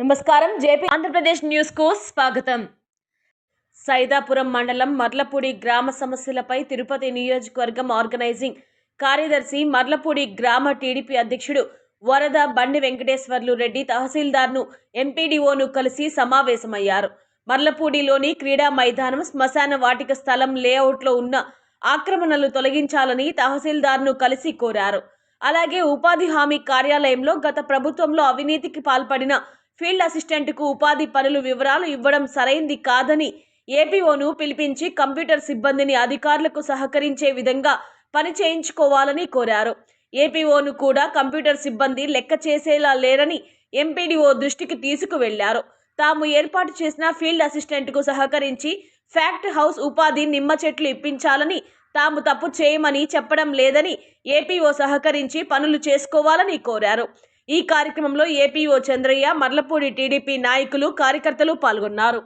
నమస్కారం JP Andhra Pradesh news కు స్వాగతం. సైదాపురం మండలం మర్లపూడి గ్రామ సమస్యలపై తిరుపతి నియోజకవర్గం ఆర్గనైజింగ్ కార్యదర్శి మర్లపూడి గ్రామ టీడీపీ అధ్యక్షుడు వరద బండి వెంకటేశ్వర్లు రెడ్డి తహసీల్దార్ను ఎంపీడీఓను కలిసి సమావేశమయ్యారు. మర్లపూడిలోని క్రీడా మైదానం శ్మశాన వాటిక స్థలం లేఅవుట్లో ఉన్న ఆక్రమణలు తొలగించాలని తహసీల్దార్ను కలిసి కోరారు. అలాగే ఉపాధి హామీ కార్యాలయంలో గత ప్రభుత్వంలో అవినీతికి పాల్పడిన ఫీల్డ్ అసిస్టెంట్కు ఉపాధి పనుల వివరాలు ఇవ్వడం సరైంది కాదని ఏపీఓను పిలిపించి కంప్యూటర్ సిబ్బందిని అధికారులకు సహకరించే విధంగా పని చేయించుకోవాలని కోరారు. ఏపీఓను కూడా కంప్యూటర్ సిబ్బంది లెక్క చేసేలా లేరని ఎంపీడీఓ దృష్టికి తీసుకువెళ్లారు. తాము ఏర్పాటు చేసిన ఫీల్డ్ అసిస్టెంట్కు సహకరించి ఫ్యాక్ట్ హౌస్ ఉపాధి నిమ్మ చెట్లు ఇప్పించాలని, తాము తప్పు చేయమని చెప్పడం లేదని ఏపీఓ సహకరించి పనులు చేసుకోవాలని కోరారు. ఈ కార్యక్రమంలో ఏపీఓ చంద్రయ్య, మర్లపూడి టీడీపీ నాయకులు, కార్యకర్తలు పాల్గొన్నారు.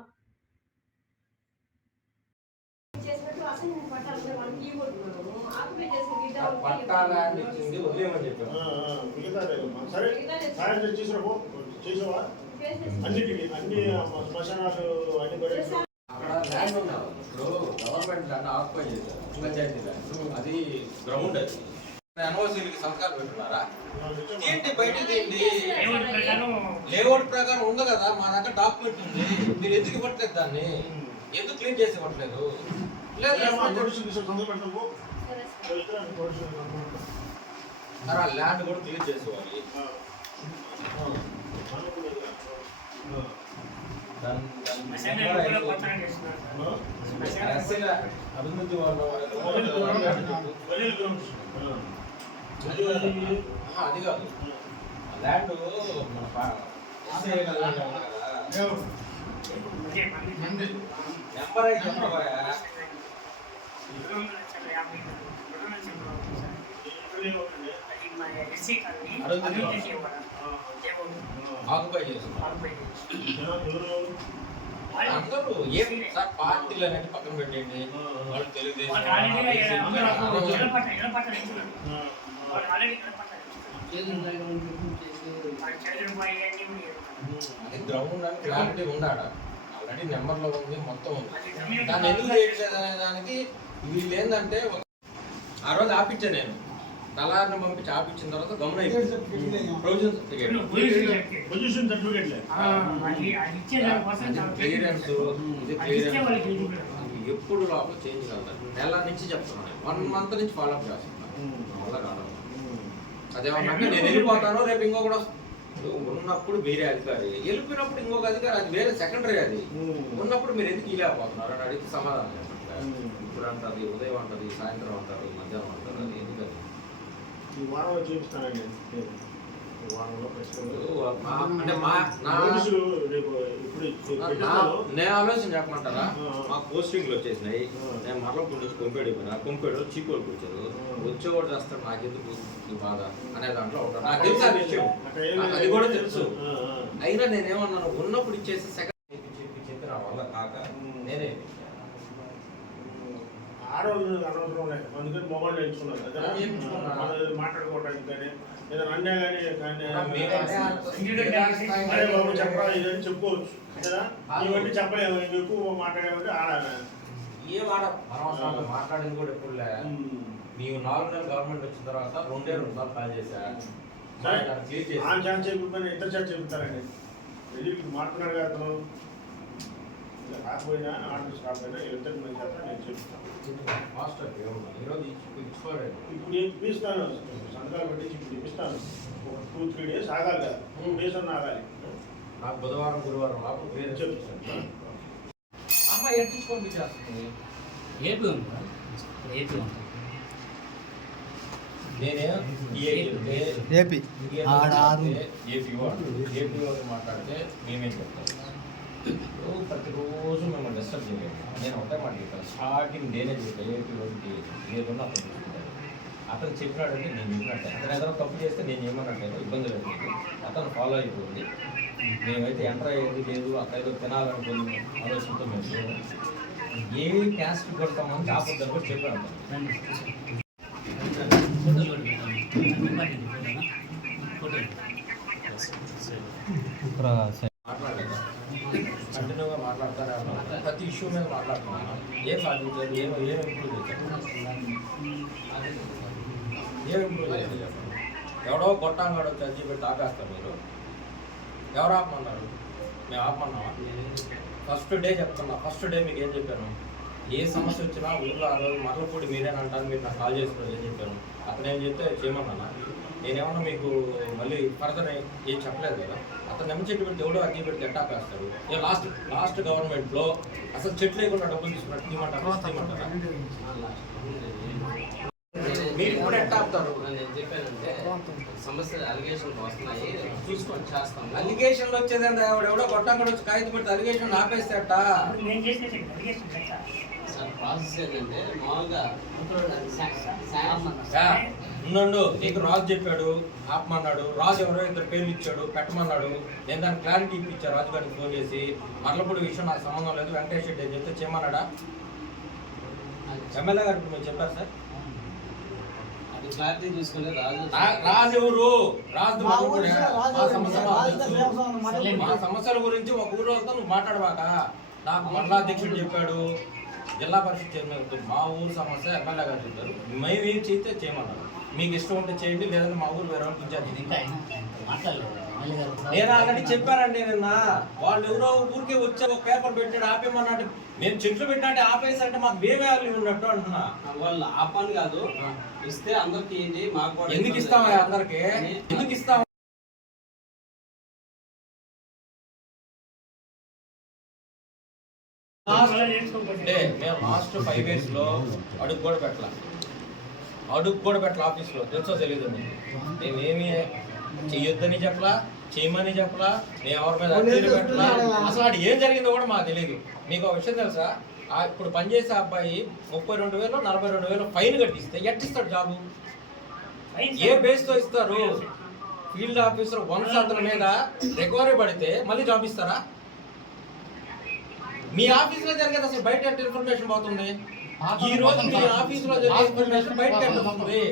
అది గ్రౌండ్ అది ఎన్ఓసీలకి సంతకాలు పెట్టున్నారా ఏంటి బయట లేఅవుట్ ప్రకారం ఉంది కదా, మా దగ్గర డాక్యుమెంట్ ఉంది. మీరు ఎందుకు ఇవ్వట్లేదు? దాన్ని ఎందుకు క్లీన్ చేసి ఇవ్వట్లేదు? ల్యాండ్ కూడా క్లీన్ చేసేవాళ్ళు. అభివృద్ధి వాళ్ళు అది కాదు, ల్యాండ్ మన నెంబర్ అయితే చెప్పవా? ఆక్యుపై చేస్తున్నారు అందరూ. ఏం సార్ పార్టీలు అనేది పక్కన పెట్టండి. వాళ్ళు తెలుగుదేశం అది గ్రౌండ్ అని క్లారిటీ ఉండాడ. ఆల్రెడీ నెంబర్లో ఉంది, మొత్తం ఉంది. దాన్ని ఎందుకు చేయట్లేదు అనే దానికి వీళ్ళు ఏంటంటే ఆ రోజు ఆపించాను నేను. తలారిని పంపించి ఆపించిన తర్వాత గమనం ఎప్పుడు లోపల చేంజ్ కాదు. నెల నుంచి చెప్తున్నాను, 1 month నుంచి ఫాలోఅప్ చేస్తున్నాను. వల్ల కాదు. అదేమన్నా నేను వెళ్ళిపోతాను, రేపు ఇంకొకటి ఉన్నప్పుడు వేరే అధికారి, వెళ్ళిపోయినప్పుడు ఇంకొక అధికారి, అది వేరే సెకండరీ. అది ఉన్నప్పుడు మీరు ఎందుకు ఇలేకపోతున్నారు అని అడిగితే సమాధానం చెప్పండి. ఇప్పుడు అంటది, ఉదయం అంటది, సాయంత్రం అంటారు, మధ్యాహ్నం అంటారు. అది ఎందుకని ఈ వారంలో చూపిస్తానండి. నేను ఆలోచన చెప్పమంటారా? మా పోస్టింగ్లు వచ్చేసినాయి. నేను మరలపూడి నుంచి కొంపేడిపోయినా, కొంపేడు చీకోళ్ళకి వచ్చారు. వచ్చేవాడు చేస్తాడు, నాకెందుకు బాధ అనే దాంట్లో ఉంటాను. నాకు తెలుసు ఆ విషయం, అది కూడా తెలుసు. అయినా నేనేమన్నాను, ఉన్నప్పుడు ఇచ్చేసి సెకండ్ చెప్పి నా వల్ల కాక నేనే ఆడవాళ్ళు అనవసరం ఉన్నాయి. అందుకని మొబైల్ ఎంచుకున్నారు మాట్లాడుకోవడానికి. కానీ ఏదైనా అన్నా కానీ బాబు చెప్పరా ఇదని చెప్పుకోవచ్చు కదా. ఇవన్నీ చెప్పలేము, ఎక్కువ మాట్లాడేమంటే ఆడాలి. ఏం మాట్లాడింది కూడా ఎప్పుడు లే. నీవు 4 నెలలు గవర్నమెంట్ వచ్చిన తర్వాత 2 సార్లు కాల్ చేశా. ఛాన్స్ చెప్పుకుంటాను, ఇద్దరు ఛాన్స్ చెప్తారండి. వెళ్ళి మాట్లాడు కదా, అతను కాకపోయినా ఆర్డర్స్ కాకపోయినా ఇద్దరు మంది చేస్తా నేను చెప్తాను. ఇప్పుడు ఇప్పిస్తాను, సంతకాలు పెట్టించి ఇప్పుడు ఇప్పిస్తాను. ఒక 2-3 days ఆగాలి కదా, 2 days అన్న ఆగాలి. నాకు బుధవారం గురువారం చెప్తాను. అమ్మ ఎట్టించుకొని చేస్తుంది. ఏపీ మాట్లాడితే మేమేం చెప్తాం? ప్రతిరోజు మేము డిస్టర్బ్ చేయలేదు. నేను ఒకటే మాట చెప్పాను, స్టార్టింగ్ నేనే చెప్పాను. ఏపీ ఏదన్నా అతను చెప్పినాడంటే నేను చెప్పినట్టే. అతను ఏదైనా తప్పు చేస్తే నేను ఏమన్నట్లేదు, ఇబ్బంది లేదు. అతను ఫాలో అయిపోయింది. మేమైతే ఎంటర్ అయ్యేది లేదు. అక్కడ ఏదో తినాలనుకుని ఆలోచనతో మేము ఏ క్యాస్ట్ కొడతామని కాకపోతే కూడా చెప్పాను. మాట్లాడతానే ఉన్నాను. ప్రతి ఇష్యూ మీద మాట్లాడుతున్నాను. ఏం సాధించారు, ఏం ఇంప్రూవ్ చేశారు, ఏం ఇంప్రూవ్ చేశారు చెప్పండి. ఎవడో గొట్టంగాడో చర్చి పెట్టి ఆపేస్తారు మీరు. ఎవరు ఆపమన్నారు? మేము ఆపమన్నావా? ఫస్ట్ డే చెప్తున్నా, ఫస్ట్ డే మీకు ఏం చెప్పాను? ఏ సమస్య వచ్చినా ఊళ్ళో ఆ రోజు మర్లపూడి మీరేనంటాను, మీరు నాకు కాల్ చేసుకోవాలి ఏం చెప్పాను. అతను ఏం చెప్తే చేయమన్నా. నేనేమన్నా మీకు మళ్ళీ ఫర్దర్ ఏం చెప్పలేదు కదా. అతను ఎమ్మ చెట్టు పెట్టి ఎవడో అగ్గి పెట్టి ఎట్టాపేస్తాడు. లాస్ట్ గవర్నమెంట్లో అసలు చెట్లు లేకుండా డబ్బులు తీసుకున్నట్టు తీయమంటారా? మీరు కూడా ఎట్లా ఆపుతారు? నేను చెప్పానంటే సమస్యలు అలిగేషన్లు వస్తున్నాయి, చూసుకొని చేస్తాం. అలిగేషన్లు వచ్చేదంటే ఎవడో గొట్టంగా వచ్చి కాగితం పెడితే అలిగేషన్ ఆపేస్తేట. సార్ ప్రాసెస్ ఏంటంటే మామూలుగా ఉండు, నీకు రాజు చెప్పాడు ఆపమన్నాడు. రాజు ఎవరో ఇద్దరు పేర్లు ఇచ్చాడు, పెట్టమన్నాడు. నేను దానికి క్లారిటీ ఇప్పించాను రాజు గారికి ఫోన్ చేసి. మర్లపూడి విషయం నాకు సంబంధం లేదు, వెంకటేష్ రెడ్డి అని చెప్తే చేయమన్నాడా? ఎమ్మెల్యే గారికి మీరు చెప్పారు సార్. అది క్లారిటీ చూసుకునే రాజు ఎవరు? రాజు మా సమస్యల గురించి ఒక ఊరు వెళ్తా నువ్వు మాట్లాడవాక. నాకు మండలాధ్యక్షుడు చెప్పాడు, జిల్లా పరిషత్ చైర్మన్ మా ఊరు సమస్య ఎమ్మెల్యే గారు చెప్పారు. మేము ఏం చేస్తే చేయమన్నారు. మీకు ఇష్టం ఉంటే చేయండి, లేదంటే మా ఊరు వేరే వాళ్ళకి ఇచ్చారు. నేను ఆల్రెడీ చెప్పానండి నిన్న. వాళ్ళు ఎవరో ఊరికే వచ్చి ఒక పేపర్ పెట్టాడు ఆపేమన్నాడు. మేము చెట్లు పెట్టినట్టు ఆపేసి అంటే మాకు వేరే వాళ్ళు ఉన్నట్టు అంటున్నా. వాళ్ళు ఆపని కాదు, ఇస్తే అందరికి ఏంటి మాకు కూడా. ఎందుకు ఇస్తామా అందరికి? ఎందుకు ఇస్తాం? అంటే మేము లాస్ట్ 5 years లో అడుగు కూడా పెట్టాల ఆఫీస్లో. తెలుసో తెలీదు. మేమేమి చెయ్యొద్దని చెప్పలా, చేయమని చెప్పలా, మేము ఎవరి మీద అర్జీలు పెట్టలా. అసలు వాడు ఏం జరిగిందో కూడా మాకు తెలియదు. మీకు ఒక విషయం తెలుసా? ఇప్పుడు పనిచేసే అబ్బాయి 32,000 42,000 ఫైన్ కట్టిస్తే ఎట్టిస్తాడు జాబు? ఏ బేస్తో ఇస్తారు? ఫీల్డ్ ఆఫీసర్ వన్స్ అతని మీద రికవరీ పడితే మళ్ళీ జాబ్ ఇస్తారా? మీ ఆఫీస్లో జరిగేది అసలు బయట ఎంత ఇన్ఫర్మేషన్ పోతుంది? ఈ రోజు మీ ఆఫీస్లో జరిగే ఇన్ఫర్మేషన్ బయట ఎంత వస్తుంది?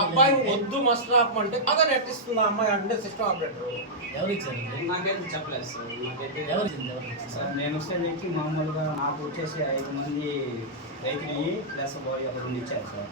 అబ్బాయి వద్దు మస్ట్ ఆపమంటే అదే నెట్టిస్తుంది అమ్మాయి అంటే సిస్టమ్ ఆపరేటర్. నాకైతే చెప్పలేదు సార్. సార్ నేను వస్తే నుంచి మామూలుగా నాకు వచ్చేసి 5 మంది రైతులు ప్లస్ బాయ్ ఒక 2 ఇచ్చారు సార్.